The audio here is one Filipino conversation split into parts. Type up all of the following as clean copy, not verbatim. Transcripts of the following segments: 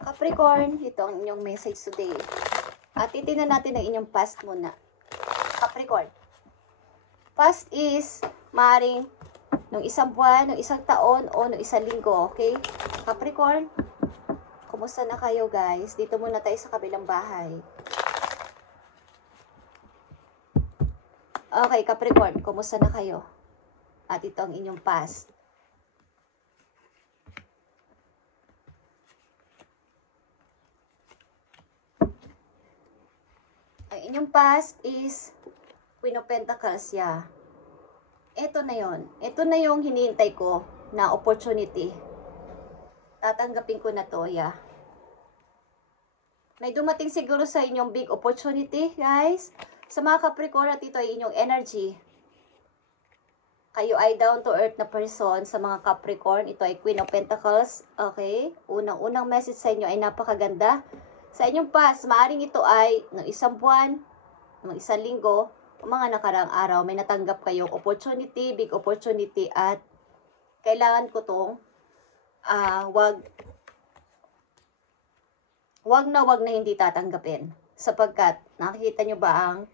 Capricorn, ito ang inyong message today. At titignan natin ang inyong past muna. Capricorn. Past is maaaring nung isang buwan, nung isang taon, o nung isang linggo, okay? Capricorn, kumusta na kayo guys? Dito muna tayo sa kabilang bahay. Okay, Capricorn, kumusta na kayo? At ito ang inyong past. Ang inyong past is Queen of Pentacles, yeah. Ito na yon. Ito na yung hinihintay ko na opportunity. Tatanggapin ko na to, yeah. May dumating siguro sa inyong big opportunity, guys. Sa mga Capricorn, at ito ay inyong energy. Kayo ay down to earth na person sa mga Capricorn. Ito ay Queen of Pentacles, okay? Unang-unang message sa inyo ay napakaganda. Sa inyong past, maaring ito ay ng isang buwan, ng isang linggo, o mga nakaraang araw, may natanggap kayong opportunity, big opportunity, at kailangan ko tong wag na hindi tatanggapin. Sapagkat, nakikita nyo ba ang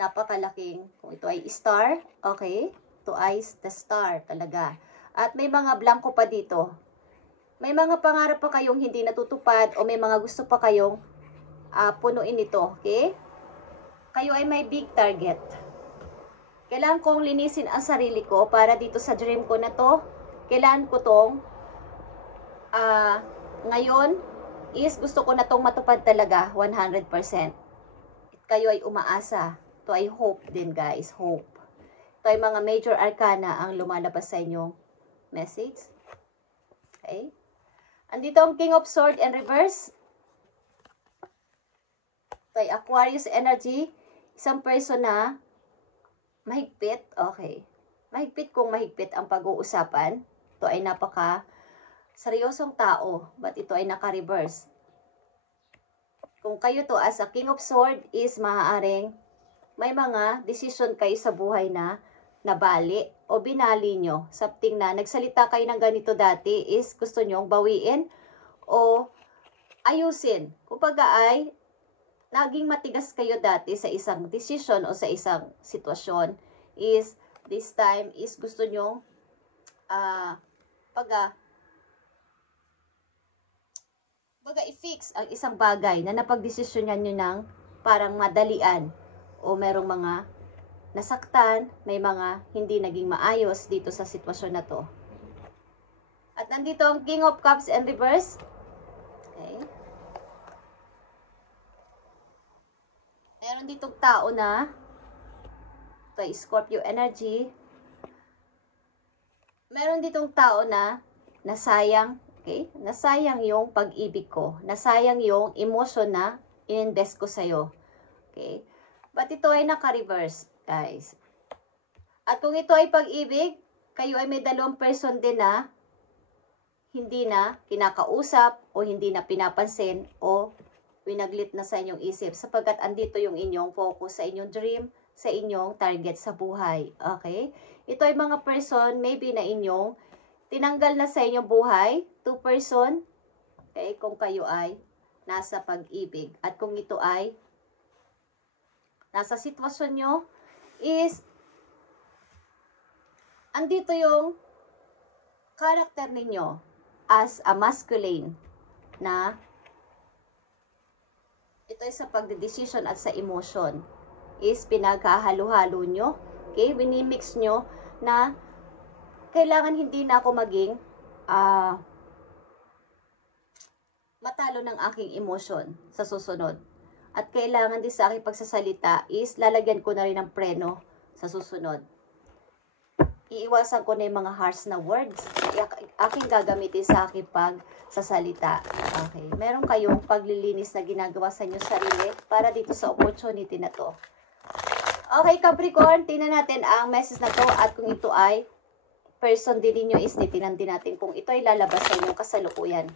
napakalaking, kung ito ay star, okay? Ito ay the star talaga. At may mga blanco pa dito. May mga pangarap pa kayong hindi natutupad o may mga gusto pa kayong punuin ito, okay? Kayo ay may big target. Kailangan kong linisin ang sarili ko para dito sa dream ko na to. Kailangan ko tong ngayon is gusto ko na tong matupad talaga 100%. Kayo ay umaasa. Ito ay hope din guys, hope. Ito ay mga major arcana ang lumalabas sa inyong message. Okay? Andito ang King of Swords in reverse. Ito ay Aquarius energy. Isang person na mahigpit. Okay. Mahigpit kung mahigpit ang pag-uusapan. Ito ay napaka seryosong tao. But ito ay naka-reverse. Kung kayo to as a King of Swords is maaaring may mga decision kayo sa buhay na nabali o binali nyo. Something na nagsalita kayo ng ganito dati is gusto nyong bawiin o ayusin. Kumbaga ay naging matigas kayo dati sa isang decision o sa isang sitwasyon is this time is gusto nyong i-fix ang isang bagay na napagdesisyonan nyo ng parang madalian o merong mga nasaktan, may mga hindi naging maayos dito sa sitwasyon na to. At nandito ang King of Cups in reverse. Okay. Meron ditong tao na ito ay Scorpio energy. Meron ditong tao na nasayang, okay? Nasayang yung pag-ibig ko. Nasayang yung emotion na ininvest ko sa'yo. Okay? But ito ay naka-reverse, guys. At kung ito ay pag-ibig, kayo ay may dalawang person din na hindi na kinakausap o hindi na pinapansin o winaglit na sa inyong isip sapagkat andito yung inyong focus sa inyong dream, sa inyong target sa buhay. Okay? Ito ay mga person maybe na inyong tinanggal na sa inyong buhay, 2 person, okay, kung kayo ay nasa pag-ibig. At kung ito ay nasa sitwasyon nyo, is andito yung character ninyo as a masculine na ito ay sa pagdedesisyon at sa emotion is pinaghahalo-halo nyo, okay, winimix nyo na kailangan hindi na ako maging matalo ng aking emotion sa susunod. At kailangan din sa aking pagsasalita is lalagyan ko na rin ng preno sa susunod. Iiwasan ko na yung mga harsh na words. Aking gagamitin sa aking pagsasalita. Okay. Meron kayong paglilinis na ginagawa sa inyong sarili para dito sa opportunity na to. Okay, Capricorn, tingnan natin ang message na to at kung ito ay person din ninyo is titinan din natin kung ito ay lalabas sa inyong kasalukuyan.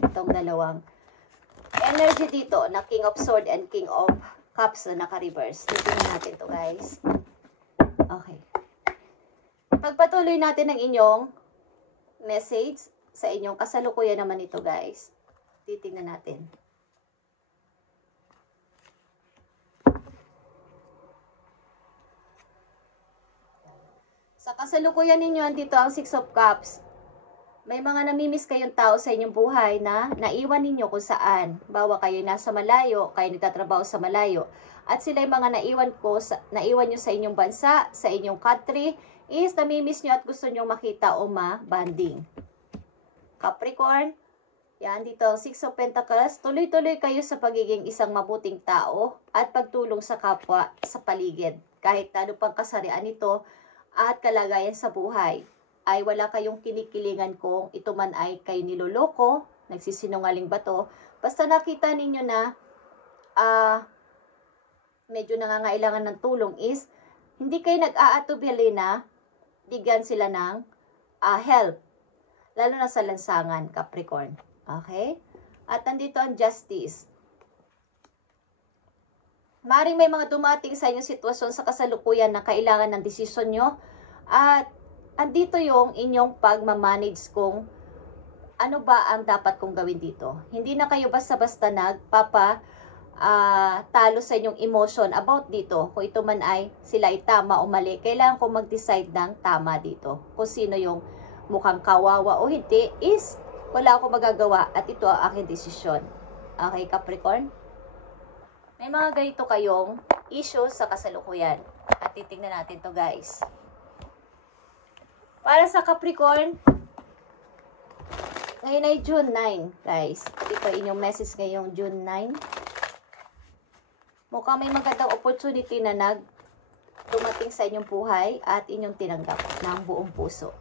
Itong dalawang energy dito na King of Swords and King of Cups na naka-reverse. Tingnan natin to guys. Okay. Pagpatuloy natin ang inyong message sa inyong kasalukuyan naman ito guys. Titingnan natin. Sa kasalukuyan ninyo, andito ang Six of Cups. May mga namimiss kayong tao sa inyong buhay na naiwan ninyo kung saan. Bawa kayo nasa malayo, kayo nagtatrabaho sa malayo. At sila yung mga naiwan nyo sa inyong bansa, sa inyong country, is namimiss nyo at gusto nyo makita o ma-banding. Capricorn, yan dito, Six of Pentacles, tuloy-tuloy kayo sa pagiging isang mabuting tao at pagtulong sa kapwa sa paligid. Kahit ano pang kasarian nito at kalagayan sa buhay, ay wala kayong kinikilingan kung ito man ay kayo niloloko, nagsisinungaling ba to. Basta nakita ninyo na medyo nangangailangan ng tulong is, hindi kayo nag-aatubili na bigyan sila ng help. Lalo na sa lansangan, Capricorn. Okay? At nandito ang Justice. Maring may mga dumating sa inyong sitwasyon sa kasalukuyan na kailangan ng desisyon nyo. At andito yung inyong pagmamanage kung ano ba ang dapat kong gawin dito. Hindi na kayo basta-basta talo sa inyong emotion about dito. Kung ito man ay sila ay tama o mali, kailangan kong mag-decide ng tama dito. Kung sino yung mukhang kawawa o hindi, is wala akong magagawa at ito ang aking desisyon. Okay, Capricorn? May mga ganito kayong issues sa kasalukuyan. At titingnan natin to, guys. Para sa Capricorn, ngayon ay June 9, guys. Ito inyong message ngayong June 9. Mukhang may magandang opportunity na dumating sa inyong buhay at inyong tinanggap ng buong puso.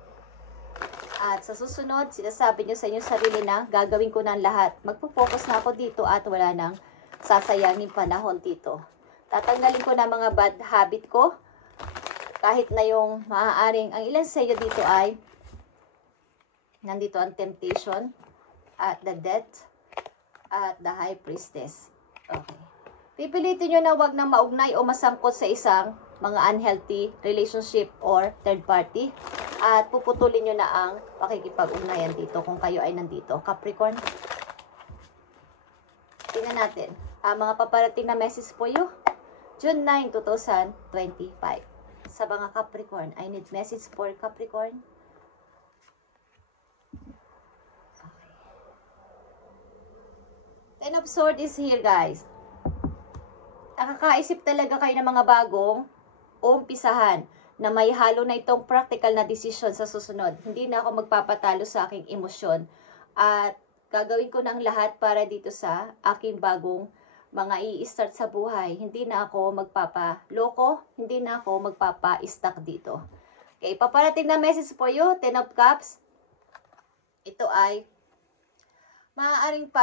At sa susunod, sinasabi nyo sa inyong sarili na gagawin ko ng lahat. Magpo-focus na ako dito at wala nang sasayangin panahon dito. Tatanggalin ko na mga bad habit ko. Kahit na yung maaaring, ang ilan sa iyo dito ay nandito ang temptation at the death at the high priestess. Okay. Pipilitin nyo na wag na maugnay o masangkot sa isang mga unhealthy relationship or third party. At puputulin nyo na ang pakikipag-ugnayan dito kung kayo ay nandito. Capricorn. Tingnan natin. Mga paparating na message po you. June 9, 2025. Sa mga Capricorn, I need message for Capricorn. Okay. Ten of Swords is here, guys. Nakakaisip talaga kayo ng mga bagong umpisahan na may halo na itong practical na decision sa susunod. Hindi na ako magpapatalo sa aking emosyon at gagawin ko ng lahat para dito sa aking bagong mga i-start sa buhay. Hindi na ako magpapaloko, hindi na ako magpapa-stuck dito. Okay, paparating na message po you, Ten of Cups. Ito ay maaaring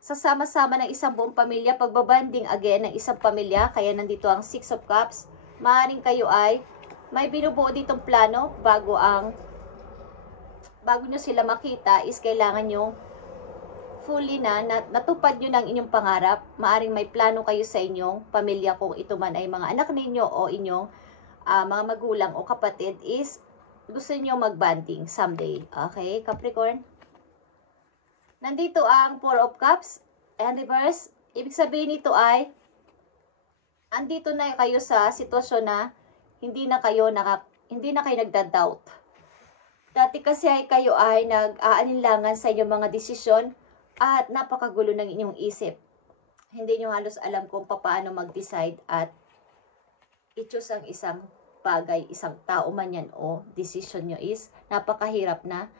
sasama-sama ng isang buong pamilya, pagbabanding again ng isang pamilya, kaya nandito ang Six of Cups. Maaaring kayo ay may binubuo ditong plano bago nyo sila makita is kailangan nyo fully natupad nyo ng inyong pangarap. Maaaring may plano kayo sa inyong pamilya kung ito man ay mga anak ninyo o inyong mga magulang o kapatid is gusto nyo magbanding someday. Okay, Capricorn? Nandito ang Four of Cups and reverse. Ibig sabihin nito ay andito na kayo sa sitwasyon na hindi na kayo nagda-doubt. Dati kasi kayo ay nag-aalinlangan sa inyong mga desisyon at napakagulo ng inyong isip. Hindi nyo halos alam kung paano mag-decide at i-choose ang isang bagay, isang tao man yan o decision nyo is napakahirap na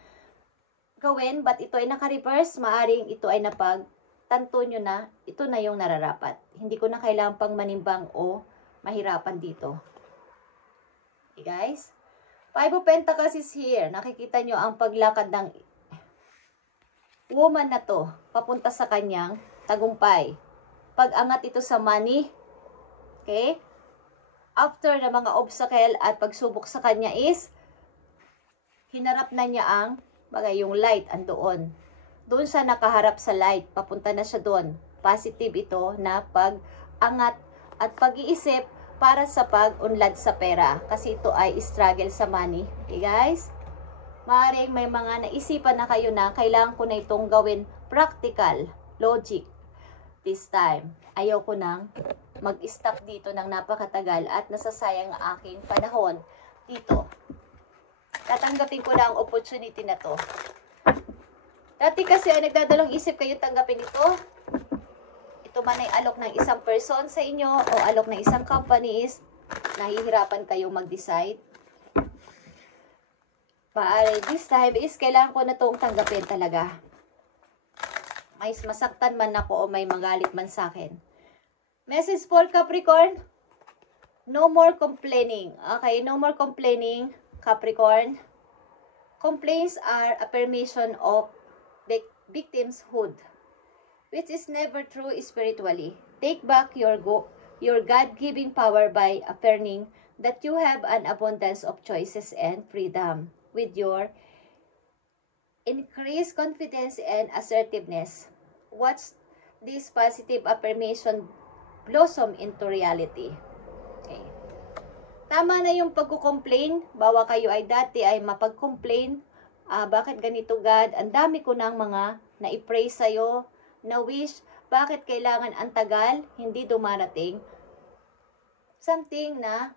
gawin, but ito ay naka-reverse, maaring ito ay napagtanto nyo na ito na yung nararapat. Hindi ko na kailangan pang manimbang o mahirapan dito. Okay, guys? Five of Pentacles is here. Nakikita nyo ang paglakad ng woman na to papunta sa kanyang tagumpay. Pag-angat ito sa money. Okay? After na mga obstacle at pagsubok sa kanya is hinarap na niya ang yung light andoon. Doon siya nakaharap sa light. Papunta na siya doon. Positive ito na pag-angat at pag-iisip para sa pag-unlad sa pera. Kasi ito ay struggle sa money. Okay, guys? Maaaring may mga naisipan na kayo na kailangan ko na itong gawin practical, logic. This time, ayaw ko nang mag-stop dito ng napakatagal at nasasayang ang aking panahon dito. Tatanggapin ko na ang opportunity na to. Dati kasi ay nagdadalawang isip kayo tanggapin ito. Ito man ay alok ng isang person sa inyo o alok ng isang company is nahihirapan kayo mag-decide. This time is kailangan ko na itong tanggapin talaga. May masaktan man ako o may magalit man sa akin. Message for Capricorn. No more complaining. Okay, no more complaining, Capricorn. Complaints are affirmation of victimhood, which is never true spiritually. Take back your God-given power by affirming that you have an abundance of choices and freedom. With your increased confidence and assertiveness, watch this positive affirmation blossom into reality. Okay. Tama na yung pagko-complain. Bawa kayo ay dati ay mapag-complain. Bakit ganito God? Ang dami ko ng mga na-pray sa'yo, na-wish. Bakit kailangan ang tagal? Hindi dumarating. Something na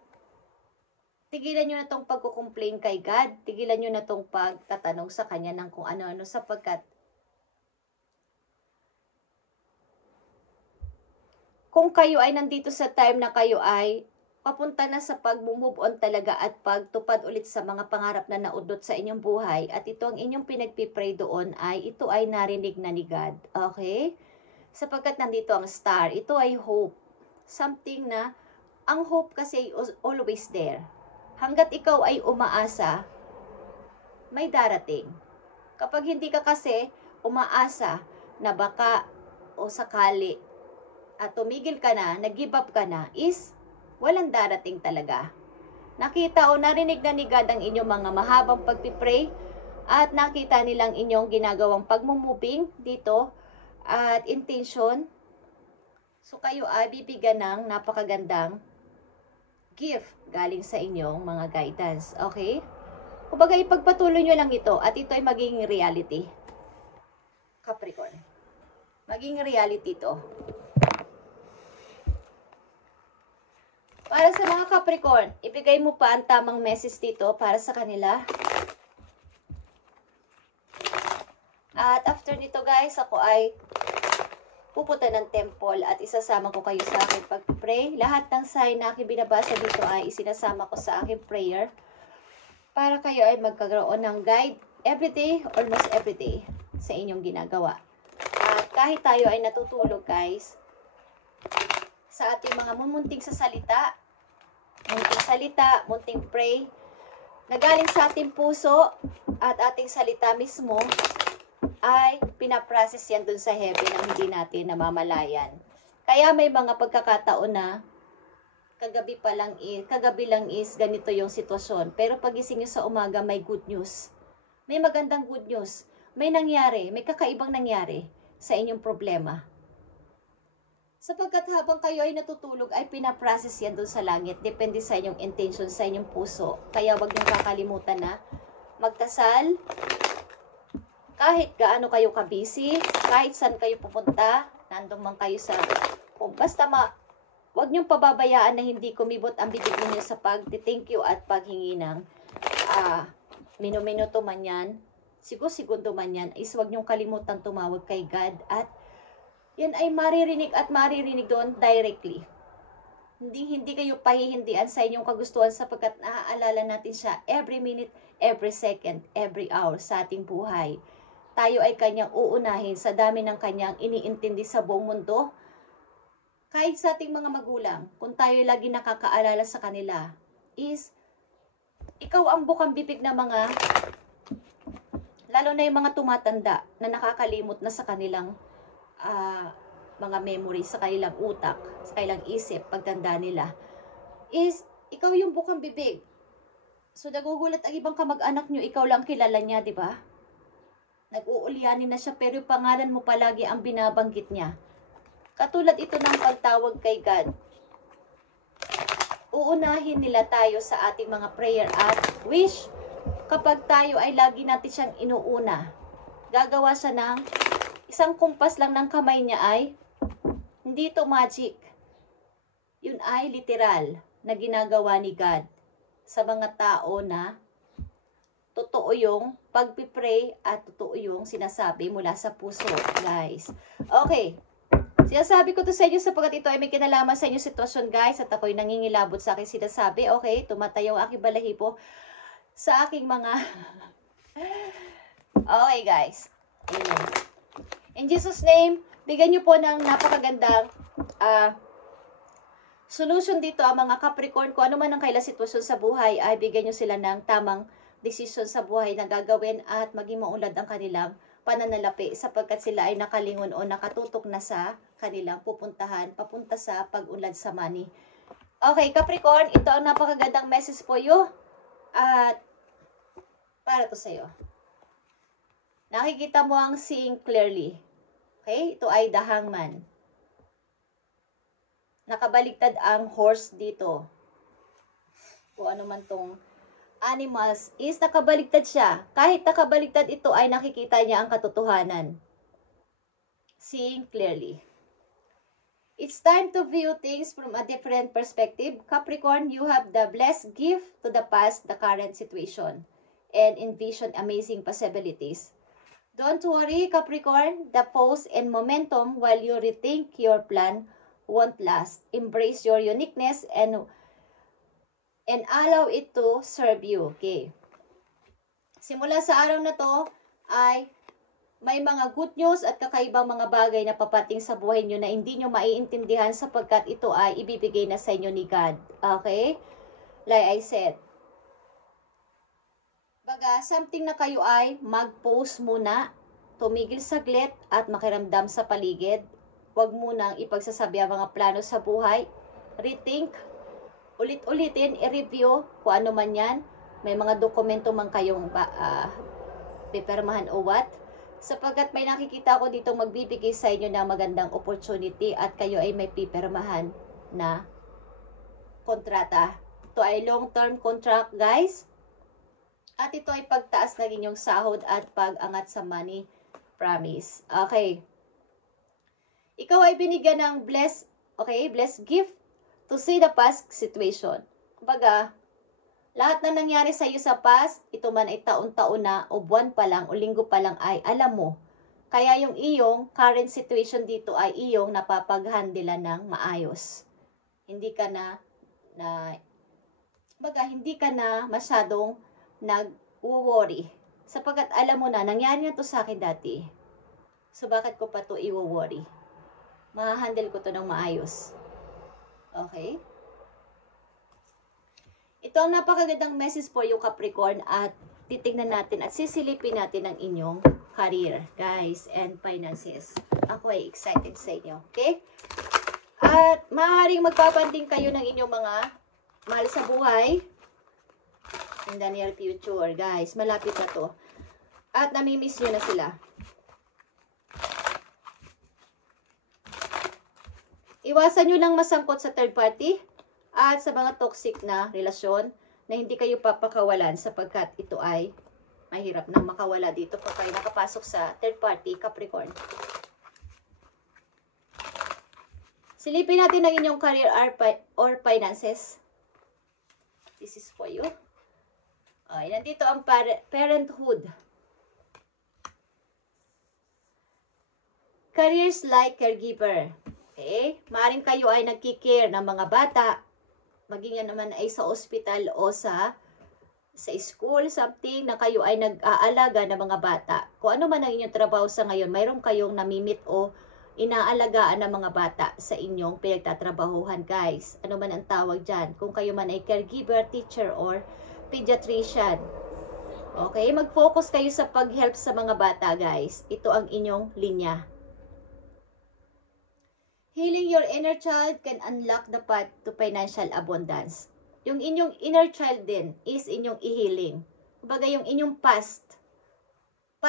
tigilan nyo na itong pagko-complain kay God. Tigilan nyo na itong pagtatanong sa Kanya ng kung ano-ano sapagkat kung kayo ay nandito sa time na kayo ay papunta na sa pag-move on talaga at pagtupad ulit sa mga pangarap na naudot sa inyong buhay at ito ang inyong pinagpipray doon ay ito ay narinig na ni God. Okay? Sapagkat nandito ang star, ito ay hope. Something na ang hope kasi always there. Hanggat ikaw ay umaasa, may darating. Kapag hindi ka kasi umaasa na baka o sakali at tumigil ka na, nag-give up ka na, is walang darating talaga. Nakita o narinig na ni God ang inyong mga mahabang pagpipray at nakita nilang inyong ginagawang pagmumubing dito at intention. So kayo ay bibigyan ng napakagandang gift galing sa inyong mga guidance. Okay? Kumbaga ipagpatuloy nyo lang ito at ito ay magiging reality. Capricorn. Maging reality ito. Para sa mga Capricorn, ibigay mo pa ang tamang message dito para sa kanila. At after nito guys, ako ay pupunta ng temple at isasama ko kayo sa aking pag-pray. Lahat ng sign na aking binabasa dito ay isinasama ko sa aking prayer para kayo ay magkakaroon ng guide everyday, almost everyday sa inyong ginagawa. At kahit tayo ay natutulog guys, sa ating mga mumunting salita, munting pray, na galing sa ating puso at ating salita mismo, ay pinaprocess yan dun sa heaven ang hindi natin namamalayan. Kaya may mga pagkakataon na kagabi lang is ganito yung sitwasyon. Pero pagising nyo sa umaga may good news. May magandang good news. May nangyari, may kakaibang nangyari sa inyong problema. Sapagkat habang kayo ay natutulog ay pinaprocess yan dun sa langit. Depende sa inyong intention, sa inyong puso. Kaya wag niyong kakalimutan na magdasal. Kahit gaano kayo ka-busy, kahit saan kayo pupunta, nandun man kayo sa, basta wag niyong pababayaan na hindi kumibot ang bibig ninyo sa pag-thank you at paghingi ng minuto man yan, segundo man yan, is wag niyong kalimutan tumawag kay God at yan ay maririnig doon directly. Hindi kayo pahihindian sa inyong kagustuhan sapagkat naaalala natin siya every minute, every second, every hour sa ating buhay. Tayo ay kanyang uunahin sa dami ng kanyang iniintindi sa buong mundo. Kahit sa ating mga magulang, kung tayo lagi nakakaalala sa kanila, is ikaw ang bukang bibig na mga, lalo na yung mga tumatanda na nakakalimot na sa kanilang mga memory, sa kanilang utak, sa kanilang isip, pagtanda nila, is ikaw yung bukang bibig. So nagugulat ang ibang kamag-anak nyo, ikaw lang kilala niya, di ba? Nag-uulyanin na siya pero yung pangalan mo palagi ang binabanggit niya. Katulad ito ng pagtawag kay God. Uunahin nila tayo sa ating mga prayer at wish. Kapag tayo ay lagi natin siyang inuuna, gagawa siya ng isang kumpas lang ng kamay niya ay, hindi to magic. Yun ay literal na ginagawa ni God sa mga tao na totoo yung pagpipray at totoo yung sinasabi mula sa puso, guys. Okay. Sinasabi ko to sa inyo sapagkat ito ay may kinalaman sa inyong sitwasyon, guys, at ako'y nangingilabot sa aking sinasabi. Okay, tumatayo ang aking balahibo sa aking mga... Okay, guys. Amen. In Jesus' name, bigyan niyo po ng napakagandang solution dito ang mga Capricorn. Kung ano man ang kailang sitwasyon sa buhay, ay bigyan niyo sila ng tamang desisyon sa buhay na gagawin at maging maunlad ang kanilang pananalapi sapagkat sila ay nakalingon o nakatutok na sa kanilang pupuntahan papunta sa pag-unlad sa money. Okay, Capricorn, ito ang napakagandang message for you at para to sa'yo. Nakikita mo ang seeing clearly. Okay, ito ay the Hangman. Nakabaliktad ang horse dito. Kung ano man tong animals is nakabaliktad siya. Kahit nakabaliktad ito ay nakikita niya ang katotohanan. Seeing clearly. It's time to view things from a different perspective. Capricorn, you have the blessed gift to the past, the current situation, and envision amazing possibilities. Don't worry, Capricorn. The pause and momentum while you rethink your plan won't last. Embrace your uniqueness and allow it to serve you. Okay. Simula sa araw na to ay may mga good news at kakaibang mga bagay na papating sa buhay nyo na hindi nyo maiintindihan sapagkat ito ay ibibigay na sa inyo ni God. Okay? Like I said. Baga, something na kayo ay mag-pause muna, tumigil saglit at makiramdam sa paligid. Huwag munang ipagsasabi ang mga plano sa buhay. Rethink. Ulit-ulitin, i-review kung ano man yan. May mga dokumento man kayong pipirmahan o what. Sapagkat may nakikita ko dito magbibigay sa inyo ng magandang opportunity at kayo ay may pipirmahan na kontrata. Ito ay long-term contract, guys. At ito ay pagtaas ng inyong sahod at pag-angat sa money. Promise. Okay. Ikaw ay binigyan ng blessed gift to see the past situation. Kumbaga, lahat na nangyari sa iyo sa past, ito man ay taon-taon na o buwan pa lang o linggo pa lang ay alam mo. Kaya yung iyong current situation dito ay iyong napapaghandila ng maayos. Hindi ka na hindi ka na masyadong nag-worry. Sapagkat alam mo na, nangyari na to sa akin dati. So bakit ko pa to i-worry? Mahahandle ko to ng maayos. Okay? Ito ang napakagandang message for you, Capricorn, at titignan natin at sisilipin natin ang inyong career, guys, and finances. Ako ay excited sa inyo, okay? At maaaring magpapanding kayo ng inyong mga mahal sa buhay in the near future, guys. Malapit na to. At namimiss nyo na sila. Iwasan nyo lang masangkot sa third party at sa mga toxic na relasyon na hindi kayo papakawalan sapagkat ito ay mahirap nang makawala dito pag kayo nakapasok sa third party, Capricorn. Silipin natin ang inyong career or finances. This is for you. Okay, nandito ang parenthood. Careers like caregiver. Okay? Maaring kayo ay nagkikare ng mga bata. Maging yan naman ay sa ospital o sa school, something na kayo ay nag-aalaga ng mga bata. Kung ano man ang inyong trabaho sa ngayon, mayroon kayong namimit o inaalagaan ng mga bata sa inyong pinagtatrabahuhan, guys. Ano man ang tawag dyan. Kung kayo man ay caregiver, teacher, or pediatrician. Okay? Mag-focus kayo sa pag-help sa mga bata, guys. Ito ang inyong linya. Healing your inner child can unlock the path to financial abundance. Yung inyong inner child din is inyong i-healing. Kumbaga yung inyong past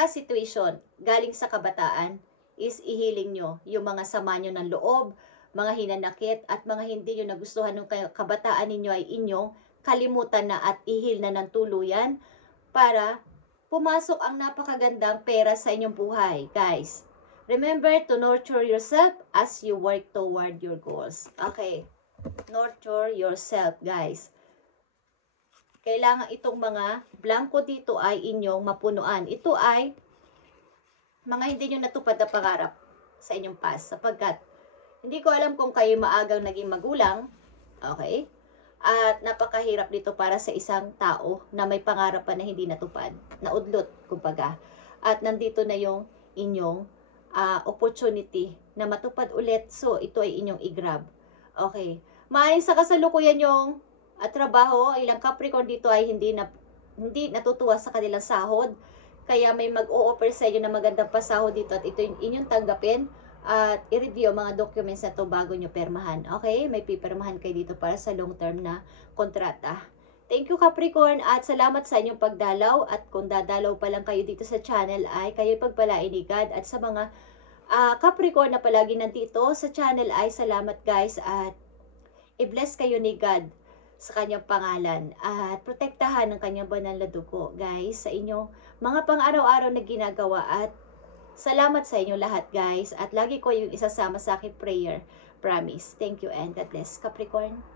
situation galing sa kabataan is i-healing nyo. Yung mga sama nyo ng loob, mga hinanakit at mga hindi nyo nagustuhan ng kabataan ninyo ay inyong kalimutan na at i-heal na ng tuluyan para pumasok ang napakagandang pera sa inyong buhay, guys. Remember to nurture yourself as you work toward your goals. Okay. Nurture yourself, guys. Kailangan itong mga blanco dito ay inyong mapunuan. Ito ay mga hindi nyo natupad na pangarap sa inyong past. Sapagkat, hindi ko alam kung kayo maagang naging magulang. Okay? At napakahirap dito para sa isang tao na may pangarap pa na hindi natupad. Naudlot, kumbaga. At nandito na yung inyong opportunity na matupad ulit. So, ito ay inyong i-grab. Okay. Maaaring sa kasalukuyan yung trabaho, ilang Capricorn dito ay hindi natutuwa sa kanilang sahod. Kaya may mag-o-offer sa inyo na magandang pasahod dito at ito yung inyong tanggapin at i-review mga documents na to bago nyo permahan. Okay? May pipirmahan kayo dito para sa long-term na kontrata. Thank you Capricorn at salamat sa inyong pagdalaw at kung dadalaw pa lang kayo dito sa channel ay kayo pagpalain ni God at sa mga Capricorn na palagi nandito sa channel ay salamat guys at i-bless kayo ni God sa kanyang pangalan at protektahan ng kanyang banal na dugo guys sa inyong mga pang-araw-araw na ginagawa at salamat sa inyo lahat guys at lagi ko yung isasama sa aking prayer promise. Thank you and God bless Capricorn.